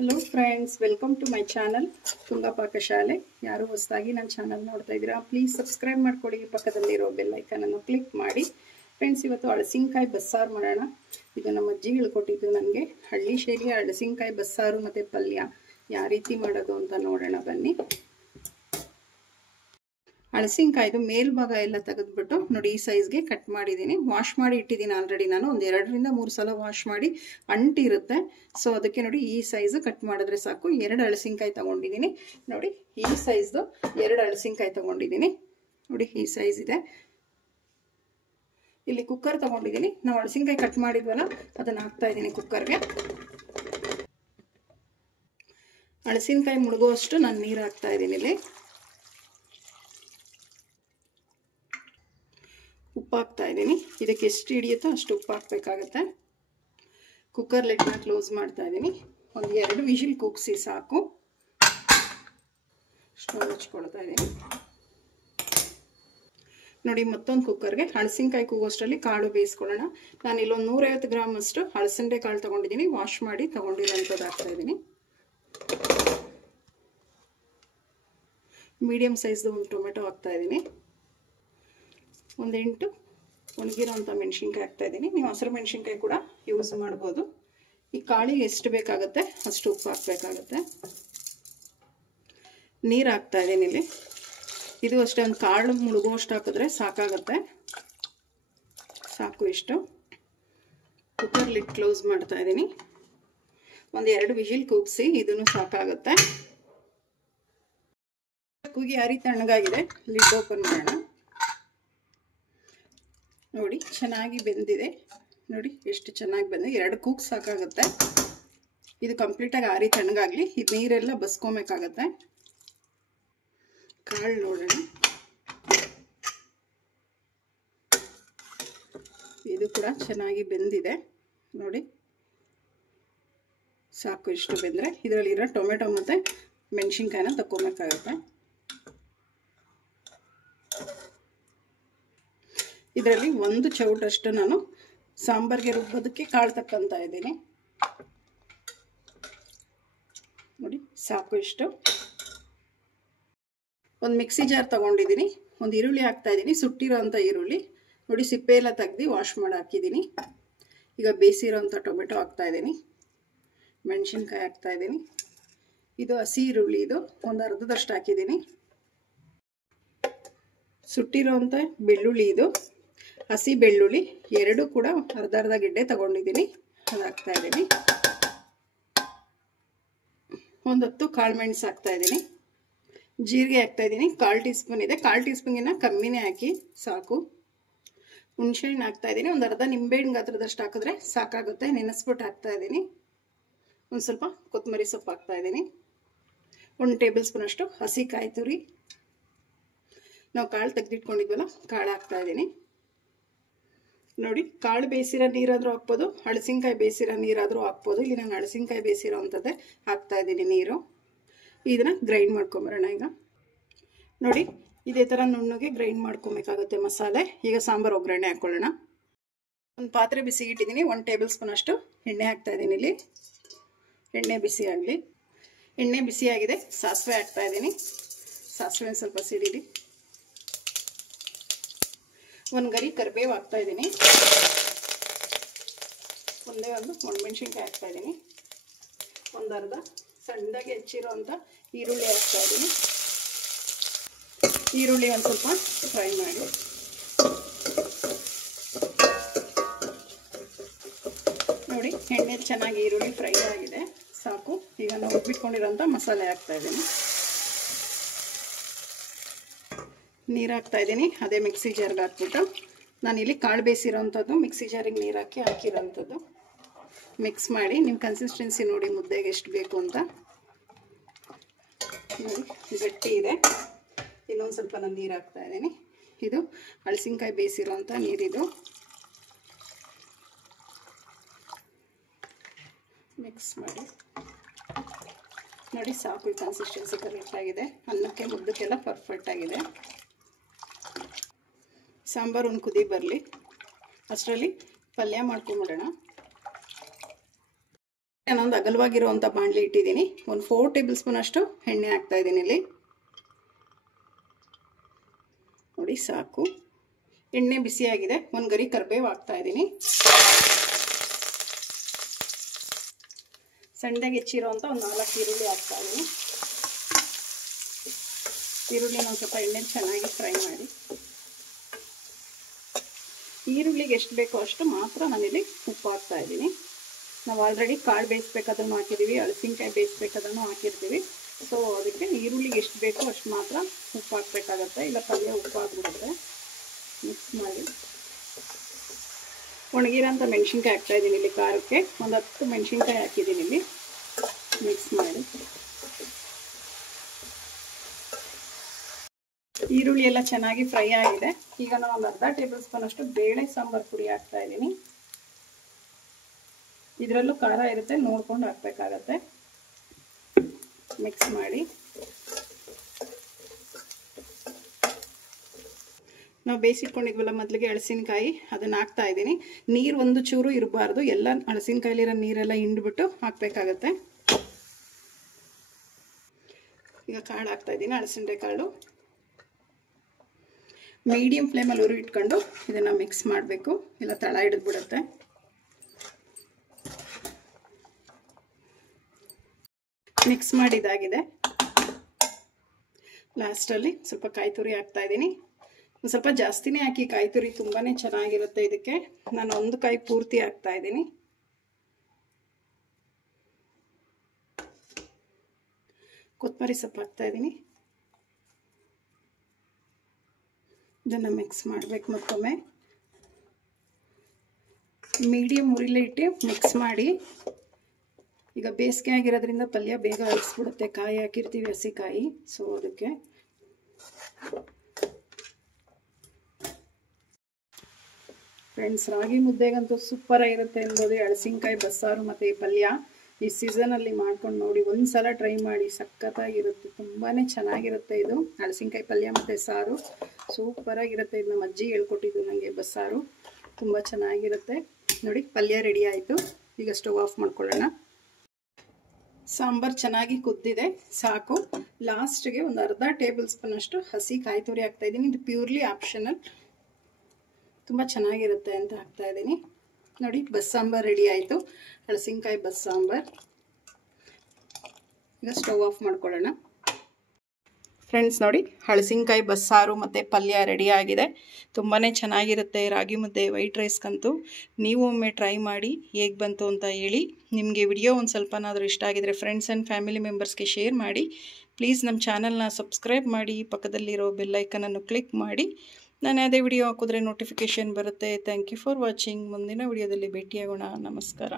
Hello friends, welcome to my channel Tunga Pakashale. ಯಾರು ಹೊಸದಾಗಿ ನನ್ನ ಚಾನಲ್ ನೋಡ್ತಾ ಇದ್ದೀರಾ, ಪ್ಲೀಸ್ ಸಬ್ಸ್ಕ್ರೈಬ್ ಮಾಡ್ಕೊಳ್ಳಿ. ಪಕ್ಕದಲ್ಲಿರೋ ಬೆಲ್ ಐಕನನ್ನು ಕ್ಲಿಕ್ ಮಾಡಿ. ಫ್ರೆಂಡ್ಸ್, ಇವತ್ತು ಹಳಸಿನಕಾಯಿ ಬಸ್ಸಾರು ಮಾಡೋಣ. ಇದು ನಮ್ಮ ಅಜ್ಜಿ ಹೇಳ್ಕೊಟ್ಟಿದ್ದು ನನಗೆ. ಹಳ್ಳಿ ಶೈಲಿಯ ಹಳಸಿನಕಾಯಿ ಬಸ್ಸಾರು ಮತ್ತು ಪಲ್ಯ ಯಾವ ರೀತಿ ಮಾಡೋದು ಅಂತ ನೋಡೋಣ ಬನ್ನಿ. ಹಳಸಿನಕಾಯ್ದು ಮೇಲ್ಭಾಗ ಎಲ್ಲ ತೆಗೆದ್ಬಿಟ್ಟು ನೋಡಿ ಈ ಸೈಜ್ಗೆ ಕಟ್ ಮಾಡಿದ್ದೀನಿ. ವಾಶ್ ಮಾಡಿ ಇಟ್ಟಿದ್ದೀನಿ ಆಲ್ರೆಡಿ. ನಾನು ಒಂದು 2 ರಿಂದ 3 ಸಲ ವಾಶ್ ಮಾಡಿ ಅಂಟಿರುತ್ತೆ. ಸೊ ಅದಕ್ಕೆ ನೋಡಿ ಈ ಸೈಜ್ ಕಟ್ ಮಾಡಿದ್ರೆ ಸಾಕು. 2 ಹಳಸಿನಕಾಯಿ ತಗೊಂಡಿದ್ದೀನಿ. ನೋಡಿ ಈ ಸೈಜ್ದು 2 ಹಳಸಿನಕಾಯಿ ತಗೊಂಡಿದ್ದೀನಿ. ನೋಡಿ ಈ ಸೈಜ್ ಇದೆ. ಇಲ್ಲಿ ಕುಕ್ಕರ್ ತಗೊಂಡಿದ್ದೀನಿ. ನಾವು ಹಳಸಿನಕಾಯಿ ಕಟ್ ಮಾಡಿದ್ವಲ್ಲ ಅದನ್ನು ಹಾಕ್ತಾ ಇದ್ದೀನಿ ಕುಕ್ಕರ್ಗೆ. ಹಳಸಿನಕಾಯಿ ಮುಳುಗುವಷ್ಟು ನಾನು ನೀರು ಹಾಕ್ತಾ ಇದ್ದೀನಿ. ಇಲ್ಲಿ ಉಪ್ಪು ಹಾಕ್ತಾ ಇದ್ದೀನಿ. ಇದಕ್ಕೆ ಎಷ್ಟು ಹಿಡಿಯುತ್ತೋ ಅಷ್ಟು ಉಪ್ಪು ಹಾಕಬೇಕಾಗತ್ತೆ. ಕುಕ್ಕರ್ ಲಿಡ್ನ ಕ್ಲೋಸ್ ಮಾಡ್ತಾ ಇದ್ದೀನಿ. ಒಂದು 2 ವಿಷಿಲ್ ಕೂಗಿಸಿ ಸಾಕು. ಸ್ಟವ್ ಹಚ್ಕೊಳ್ತಾ ಇದ್ದೀನಿ. ನೋಡಿ ಮತ್ತೊಂದು ಕುಕ್ಕರ್ಗೆ ಹಳಸಿನಕಾಯಿ ಕೂಗೋಷ್ಟರಲ್ಲಿ ಕಾಳು ಬೇಯಿಸ್ಕೊಳ್ಳೋಣ. ನಾನು ಇಲ್ಲೊಂದು 150 ಗ್ರಾಮ್ ಅಷ್ಟು ಹಳಸಂಡೆ ಕಾಳು ತೊಗೊಂಡಿದ್ದೀನಿ. ವಾಶ್ ಮಾಡಿ ತೊಗೊಂಡಿರೋಂಥದ್ದು ಹಾಕ್ತಾ ಇದ್ದೀನಿ. ಮೀಡಿಯಮ್ ಸೈಜ್ದು ಒಂದು ಟೊಮೆಟೊ ಹಾಕ್ತಾ ಇದ್ದೀನಿ. ಒಂದು 8 ಒಣಗಿರೋಂಥ ಮೆಣಸಿನ್ಕಾಯಿ ಹಾಕ್ತಾಯಿದ್ದೀನಿ. ನೀವು ಹಸಿರು ಮೆಣಸಿನ್ಕಾಯಿ ಕೂಡ ಯೂಸ್ ಮಾಡ್ಬೋದು. ಈ ಕಾಳಿಗೆ ಎಷ್ಟು ಬೇಕಾಗುತ್ತೆ ಅಷ್ಟು ಉಪ್ಪು ಹಾಕಬೇಕಾಗತ್ತೆ. ನೀರು ಹಾಕ್ತಾಯಿದ್ದೀನಿ ಇಲ್ಲಿ. ಇದು ಅಷ್ಟೇ, ಒಂದು ಕಾಳು ಮುಳುಗುವಷ್ಟು ಹಾಕಿದ್ರೆ ಸಾಕಾಗುತ್ತೆ. ಸಾಕು ಇಷ್ಟು. ಕುಕ್ಕರ್ ಲಿಡ್ ಕ್ಲೋಸ್ ಮಾಡ್ತಾ ಇದ್ದೀನಿ. ಒಂದು 2 ವಿಷಿಲ್ ಕೂಗಿಸಿ ಇದನ್ನು ಸಾಕಾಗುತ್ತೆ. ಕೂಗಿ ಆ ರೀತಿ ತಣ್ಣಗಾಗಿದೆ. ಲಿಡ್ ಓಪನ್ ಮಾಡೋಣ. ನೋಡಿ ಚೆನ್ನಾಗಿ ಬೆಂದಿದೆ. ನೋಡಿ ಎಷ್ಟು ಚೆನ್ನಾಗಿ ಬೆಂದಿದೆ. 2 ಕೂಗು ಸಾಕಾಗುತ್ತೆ. ಇದು ಕಂಪ್ಲೀಟಾಗಿ ಆರಿ ತಣ್ಣಗಾಗಲಿ. ಇದು ನೀರೆಲ್ಲ ಬಸ್ಕೊಬೇಕಾಗತ್ತೆ. ಕಾಳು ನೋಡೋಣ. ಇದು ಕೂಡ ಚೆನ್ನಾಗಿ ಬೆಂದಿದೆ. ನೋಡಿ ಸಾಕು ಇಷ್ಟು ಬೆಂದರೆ. ಇದರಲ್ಲಿರೋ ಟೊಮೆಟೊ ಮತ್ತು ಮೆಣಸಿನ್ಕಾಯಿನ ತಕ್ಕೊಬೇಕಾಗತ್ತೆ. ಇದರಲ್ಲಿ 1 ಚೌಟಷ್ಟು ನಾನು ಸಾಂಬಾರಿಗೆ ರುಬ್ಬೋದಕ್ಕೆ ಕಾಳು ತಕ್ಕಂತ ಇದ್ದೀನಿ. ನೋಡಿ ಸಾಕು ಇಷ್ಟು. ಒಂದು ಮಿಕ್ಸಿ ಜಾರ್ ತಗೊಂಡಿದ್ದೀನಿ. ಒಂದು ಈರುಳ್ಳಿ ಹಾಕ್ತಾ ಇದ್ದೀನಿ. ಸುಟ್ಟಿರೋಂಥ ಈರುಳ್ಳಿ ನೋಡಿ, ಸಿಪ್ಪೆ ಎಲ್ಲ ತೆಗ್ದು ವಾಶ್ ಮಾಡಿ ಹಾಕಿದ್ದೀನಿ. ಈಗ ಬೇಯಿಸಿರೋಂಥ ಟೊಮೆಟೊ ಹಾಕ್ತಾ ಇದ್ದೀನಿ. ಮೆಣಸಿನ್ಕಾಯಿ ಹಾಕ್ತಾ ಇದ್ದೀನಿ. ಇದು ಹಸಿ ಈರುಳ್ಳಿ, ಇದು ಒಂದು ಅರ್ಧದಷ್ಟು ಹಾಕಿದ್ದೀನಿ. ಸುಟ್ಟಿರೋಂಥ ಬೆಳ್ಳುಳ್ಳಿ, ಇದು ಹಸಿ ಬೆಳ್ಳುಳ್ಳಿ 2 ಕೂಡ ಅರ್ಧ ಗೆಡ್ಡೆ ತಗೊಂಡಿದ್ದೀನಿ. ಅದು ಹಾಕ್ತಾ ಇದ್ದೀನಿ. ಒಂದು 10 ಕಾಳು ಮೆಣಸು ಹಾಕ್ತಾ ಇದ್ದೀನಿ. ಜೀರಿಗೆ ಹಾಕ್ತಾ ಇದ್ದೀನಿ. 1/4 ಟೀ ಸ್ಪೂನ್ ಇದೆ. 1/4 ಟೀ ಸ್ಪೂನ್ಗಿನ್ನ ಕಮ್ಮಿನೇ ಹಾಕಿ ಸಾಕು. ಹುಣಸೆಹಣ್ಣು ಹಾಕ್ತಾ ಇದ್ದೀನಿ. ಒಂದು ಅರ್ಧ ನಿಂಬೆಹಣ್ಣು ಗಾತ್ರದಷ್ಟು ಹಾಕಿದ್ರೆ ಸಾಕಾಗುತ್ತೆ. ನೆನೆಸ್ಬಿಟ್ಟು ಹಾಕ್ತಾ ಇದ್ದೀನಿ. ಒಂದು ಸ್ವಲ್ಪ ಕೊತ್ತಂಬರಿ ಸೊಪ್ಪು ಹಾಕ್ತಾ ಇದ್ದೀನಿ. 1 ಟೇಬಲ್ ಸ್ಪೂನ್ ಅಷ್ಟು ಹಸಿ ಕಾಯಿ ತುರಿ. ನಾವು ಕಾಳು ತೆಗೆದಿಟ್ಕೊಂಡಿದ್ವಲ್ಲ ಕಾಳು ಹಾಕ್ತಾ ಇದ್ದೀನಿ. ನೋಡಿ ಕಾಳು ಬೇಯಿಸಿರೋ ನೀರಾದರೂ ಹಾಕ್ಬೋದು, ಹಳಸಿನಕಾಯಿ ಬೇಯಿಸಿರೋ ನೀರಾದರೂ ಹಾಕ್ಬೋದು. ಇಲ್ಲಿ ನಾನು ಹಳಸಿನಕಾಯಿ ಬೇಯಿಸಿರೋ ಅಂಥದ್ದೇ ಹಾಕ್ತಾ ಇದ್ದೀನಿ ನೀರು. ಇದನ್ನು ಗ್ರೈಂಡ್ ಮಾಡ್ಕೊಂಬರೋಣ. ಈಗ ನೋಡಿ ಇದೇ ಥರ ನುಣ್ಣಗೆ ಗ್ರೈಂಡ್ ಮಾಡ್ಕೊಬೇಕಾಗುತ್ತೆ ಮಸಾಲೆ. ಈಗ ಸಾಂಬಾರು ಒಗ್ಗರಣೆ ಹಾಕ್ಕೊಳ್ಳೋಣ. ಒಂದು ಪಾತ್ರೆ ಬಿಸಿ ಇಟ್ಟಿದ್ದೀನಿ. 1 ಟೇಬಲ್ ಸ್ಪೂನ್ ಅಷ್ಟು ಎಣ್ಣೆ ಹಾಕ್ತಾ ಇದ್ದೀನಿ. ಇಲ್ಲಿ ಎಣ್ಣೆ ಬಿಸಿ ಆಗಲಿ. ಎಣ್ಣೆ ಬಿಸಿಯಾಗಿದೆ. ಸಾಸಿವೆ ಹಾಕ್ತಾ ಇದ್ದೀನಿ. ಸಾಸಿವೆ ಸ್ವಲ್ಪ ಸಿಡಿಲಿ. ಒಂದು ಗರಿ ಕರಿಬೇವು ಹಾಕ್ತಾ ಇದ್ದೀನಿ. ಒಂದೇ ಒಂದು ಒಣಮೆಣಸಿನ್ಕಾಯಿ ಹಾಕ್ತಾ ಇದ್ದೀನಿ. ಒಂದು ಅರ್ಧ ಸಣ್ಣದಾಗಿ ಹೆಚ್ಚಿರೋ ಅಂಥ ಈರುಳ್ಳಿ ಹಾಕ್ತಾ ಇದ್ದೀನಿ. ಈರುಳ್ಳಿ ಒಂದು ಸ್ವಲ್ಪ ಫ್ರೈ ಮಾಡಿ. ನೋಡಿ ಎಣ್ಣೆ ಚೆನ್ನಾಗಿ ಈರುಳ್ಳಿ ಫ್ರೈ ಆಗಿದೆ. ಸಾಕು. ಈಗ ನಾವು ಉಬ್ಬಿಟ್ಕೊಂಡಿರೋಂಥ ಮಸಾಲೆ ಹಾಕ್ತಾ ಇದ್ದೀನಿ. ನೀರು ಹಾಕ್ತಾ ಇದ್ದೀನಿ. ಅದೇ ಮಿಕ್ಸಿ ಜಾರ್ಗೆ ಹಾಕ್ಬಿಟ್ಟು ನಾನಿಲ್ಲಿ ಕಾಳು ಬೇಯಿಸಿರೋಂಥದ್ದು ಮಿಕ್ಸಿ ಜಾರಿಗೆ ನೀರು ಹಾಕಿ ಹಾಕಿರೋಂಥದ್ದು ಮಿಕ್ಸ್ ಮಾಡಿ. ನಿಮ್ಮ ಕನ್ಸಿಸ್ಟೆನ್ಸಿ ನೋಡಿ ಮುದ್ದೆಗೆ ಎಷ್ಟು ಬೇಕು ಅಂತ. ನೋಡಿ ಗಟ್ಟಿ ಇದೆ. ಇನ್ನೊಂದು ಸ್ವಲ್ಪ ನಾನು ನೀರು ಹಾಕ್ತಾ ಇದ್ದೀನಿ. ಇದು ಹಳಸಿನಕಾಯಿ ಬೇಯಿಸಿರೋಂಥ ನೀರಿದು. ಮಿಕ್ಸ್ ಮಾಡಿ. ನೋಡಿ ಸಾಕು. ಈ ಕನ್ಸಿಸ್ಟೆನ್ಸಿ ಕರೆಕ್ಟಾಗಿದೆ. ಅನ್ನಕ್ಕೆ ಮುದ್ದಕ್ಕೆಲ್ಲ ಪರ್ಫೆಕ್ಟಾಗಿದೆ. ಸಾಂಬಾರು ಒಂದು ಕುದಿ ಬರಲಿ. ಅಷ್ಟರಲ್ಲಿ ಪಲ್ಯ ಮಾಡ್ಕೊಂಬಿಡೋಣ. ನಾನೊಂದು ಅಗಲವಾಗಿರುವಂಥ ಬಾಣಲಿ ಇಟ್ಟಿದ್ದೀನಿ. ಒಂದು 4 ಟೇಬಲ್ ಸ್ಪೂನ್ ಅಷ್ಟು ಎಣ್ಣೆ ಹಾಕ್ತಾ ಇದ್ದೀನಿ ಇಲ್ಲಿ. ನೋಡಿ ಸಾಕು. ಎಣ್ಣೆ ಬಿಸಿಯಾಗಿದೆ. ಒಂದು ಗರಿ ಕರಿಬೇವು ಹಾಕ್ತಾ ಇದ್ದೀನಿ. ಸಣ್ಣದಾಗಿ ಹೆಚ್ಚಿರೋಂಥ ಒಂದು 4 ಈರುಳ್ಳಿ ಹಾಕ್ತಾ ಇದ್ದೀನಿ. ಈರುಳ್ಳಿನ ಒಂದು ಸ್ವಲ್ಪ ಎಣ್ಣೆಲಿ ಚೆನ್ನಾಗಿ ಫ್ರೈ ಮಾಡಿ. ಈರುಳ್ಳಿಗೆ ಎಷ್ಟು ಬೇಕೋ ಅಷ್ಟು ಮಾತ್ರ ನಾನಿಲ್ಲಿ ಉಪ್ಪು ಹಾಕ್ತಾ ಇದ್ದೀನಿ. ನಾವು ಆಲ್ರೆಡಿ ಕಾಳು ಬೇಯಿಸ್ಬೇಕಾದ್ರೂ ಹಾಕಿದ್ದೀವಿ, ಹಲಸಿನಕಾಯಿ ಬೇಯಿಸ್ಬೇಕಾದ್ರೂ ಹಾಕಿರ್ತೀವಿ. ಸೊ ಅದಕ್ಕೆ ಈರುಳ್ಳಿಗೆ ಎಷ್ಟು ಬೇಕೋ ಅಷ್ಟು ಮಾತ್ರ ಉಪ್ಪು ಹಾಕಬೇಕಾಗತ್ತೆ, ಇಲ್ಲ ಪಲ್ಯ ಉಪ್ಪು ಹಾಕ್ಬಿಡುತ್ತೆ. ಮಿಕ್ಸ್ ಮಾಡಿ ಒಣಗಿರೋಂಥ ಮೆಣಸಿನ್ಕಾಯಿ ಹಾಕ್ತಾಯಿದ್ದೀನಿ ಇಲ್ಲಿ. ಖಾರಕ್ಕೆ ಒಂದು 10 ಮೆಣಸಿನ್ಕಾಯಿ ಹಾಕಿದ್ದೀನಿ ಇಲ್ಲಿ. ಮಿಕ್ಸ್ ಮಾಡಿ ಈರುಳ್ಳಿ ಎಲ್ಲ ಚೆನ್ನಾಗಿ ಫ್ರೈ ಆಗಿದೆ. ಈಗ ನಾನು ಒಂದು ಅರ್ಧ ಟೇಬಲ್ ಸ್ಪೂನ್ ಅಷ್ಟು ಬೇಳೆ ಸಾಂಬಾರು ಪುಡಿ ಹಾಕ್ತಾ ಇದ್ದೀನಿ. ಇದರಲ್ಲೂ ಖಾರ ಇರುತ್ತೆ, ನೋಡ್ಕೊಂಡು ಹಾಕಬೇಕಾಗತ್ತೆ. ಮಿಕ್ಸ್ ಮಾಡಿ ನಾವು ಬೇಯಿಸಿಟ್ಕೊಂಡಿದ್ವಲ್ಲ ಮೊದಲಿಗೆ ಹಲಸಿನಕಾಯಿ, ಅದನ್ನು ಹಾಕ್ತಾ ಇದ್ದೀನಿ. ನೀರು ಒಂದು ಚೂರು ಇರಬಾರ್ದು, ಎಲ್ಲ ಹಲಸಿನಕಾಯಿಲಿರೋ ನೀರೆಲ್ಲ ಹಿಂಡ್ಬಿಟ್ಟು ಹಾಕಬೇಕಾಗತ್ತೆ. ಈಗ ಕಾಳು ಹಾಕ್ತಾ ಇದ್ದೀನಿ, ಹಲಸಿನಕಾಯಿ ಕಾಳು. ಮೀಡಿಯಂ ಫ್ಲೇಮಲ್ಲಿ ಉರಿ ಇಟ್ಕೊಂಡು ಇದನ್ನು ಮಿಕ್ಸ್ ಮಾಡಬೇಕು, ಇಲ್ಲ ತಳ ಹಿಡಿದ್ಬಿಡುತ್ತೆ. ಮಿಕ್ಸ್ ಮಾಡಿದಾಗಿದೆ. ಲಾಸ್ಟಲ್ಲಿ ಸ್ವಲ್ಪ ಕಾಯಿ ತುರಿ ಹಾಕ್ತಾ ಇದ್ದೀನಿ. ಒಂದು ಸ್ವಲ್ಪ ಜಾಸ್ತಿನೇ ಹಾಕಿ, ಕಾಯಿ ತುರಿ ತುಂಬಾ ಚೆನ್ನಾಗಿರುತ್ತೆ ಇದಕ್ಕೆ. ನಾನು ಒಂದು ಕಾಯಿ ಪೂರ್ತಿ ಹಾಕ್ತಾ ಇದ್ದೀನಿ. ಕೊತ್ತಂಬರಿ ಸೊಪ್ಪು ಹಾಕ್ತಾ ಇದ್ದೀನಿ. ಇದನ್ನು ಮಿಕ್ಸ್ ಮಾಡಬೇಕು. ಮತ್ತೊಮ್ಮೆ ಮೀಡಿಯಮ್ ಉರಿಲೇ ಇಟ್ಟು ಮಿಕ್ಸ್ ಮಾಡಿ. ಈಗ ಬೇಸಿಗೆ ಆಗಿರೋದ್ರಿಂದ ಪಲ್ಯ ಬೇಗ ಅಳಿಸ್ಬಿಡುತ್ತೆ, ಕಾಯಿ ಹಾಕಿರ್ತೀವಿ, ಹಸಿಕಾಯಿ. ಸೊ ಅದಕ್ಕೆ ಫ್ರೆಂಡ್ಸ್, ರಾಗಿ ಮುದ್ದೆಗಂತೂ ಸೂಪರಾಗಿರುತ್ತೆ ಅನ್ಬೋದು. ಹಲಸಿನಕಾಯಿ ಬಸ್ಸಾರು ಮತ್ತು ಈ ಪಲ್ಯ ಈ ಸೀಸನಲ್ಲಿ ಮಾಡ್ಕೊಂಡು ನೋಡಿ, ಒಂದು ಸಲ ಟ್ರೈ ಮಾಡಿ, ಸಖತ್ತಾಗಿರುತ್ತೆ, ತುಂಬಾ ಚೆನ್ನಾಗಿರುತ್ತೆ ಇದು. ಹಲಸಿನಕಾಯಿ ಪಲ್ಯ ಮತ್ತು ಸಾರು ಸೂಪರಾಗಿರುತ್ತೆ. ಇದು ನಮ್ಮ ಅಜ್ಜಿ ಹೇಳ್ಕೊಟ್ಟಿದ್ದು ನನಗೆ ಬಸ್ಸಾರು, ತುಂಬ ಚೆನ್ನಾಗಿರುತ್ತೆ. ನೋಡಿ ಪಲ್ಯ ರೆಡಿ ಆಯಿತು. ಈಗ ಸ್ಟವ್ ಆಫ್ ಮಾಡ್ಕೊಳ್ಳೋಣ. ಸಾಂಬಾರು ಚೆನ್ನಾಗಿ ಕುದ್ದಿದೆ, ಸಾಕು. ಲಾಸ್ಟ್ಗೆ ಒಂದು ಅರ್ಧ ಟೇಬಲ್ ಸ್ಪೂನ್ ಅಷ್ಟು ಹಸಿ ಕಾಯಿ ತುರಿ ಹಾಕ್ತಾಯಿದ್ದೀನಿ. ಇದು ಪ್ಯೂರ್ಲಿ ಆಪ್ಷನಲ್, ತುಂಬ ಚೆನ್ನಾಗಿರುತ್ತೆ ಅಂತ ಹಾಕ್ತಾಯಿದ್ದೀನಿ. ನೋಡಿ ಬಸ್ಸಾಂಬಾರು ರೆಡಿ ಆಯಿತು, ಹಲಸಿನಕಾಯಿ ಬಸ್ಸಾಂಬಾರು. ಈಗ ಸ್ಟವ್ ಆಫ್ ಮಾಡ್ಕೊಳ್ಳೋಣ. ಫ್ರೆಂಡ್ಸ್ ನೋಡಿ, ಹಲಸಿನಕಾಯಿ ಬಸ್ಸಾರು ಮತ್ತು ಪಲ್ಯ ರೆಡಿ ಆಗಿದೆ. ತುಂಬಾ ಚೆನ್ನಾಗಿರುತ್ತೆ ರಾಗಿ ಮುದ್ದೆ, ವೈಟ್ ರೈಸ್ಗಂತೂ. ನೀವು ಒಮ್ಮೆ ಟ್ರೈ ಮಾಡಿ, ಹೇಗೆ ಬಂತು ಅಂತ ಹೇಳಿ. ನಿಮಗೆ ವಿಡಿಯೋ ಒಂದು ಸ್ವಲ್ಪನಾದರೂ ಇಷ್ಟ ಆಗಿದರೆ ಫ್ರೆಂಡ್ಸ್ ಆ್ಯಂಡ್ ಫ್ಯಾಮಿಲಿ ಮೆಂಬರ್ಸ್ಗೆ ಶೇರ್ ಮಾಡಿ. ಪ್ಲೀಸ್ ನಮ್ಮ ಚಾನಲ್ನ ಸಬ್ಸ್ಕ್ರೈಬ್ ಮಾಡಿ, ಪಕ್ಕದಲ್ಲಿರೋ ಬೆಲ್ಲೈಕನನ್ನು ಕ್ಲಿಕ್ ಮಾಡಿ. ನಾನು ಯಾವುದೇ ವಿಡಿಯೋ ಹಾಕಿದ್ರೆ ನೋಟಿಫಿಕೇಷನ್ ಬರುತ್ತೆ. Thank you for watching. ಮುಂದಿನ ವಿಡಿಯೋದಲ್ಲಿ ಭೇಟಿಯಾಗೋಣ. ನಮಸ್ಕಾರ.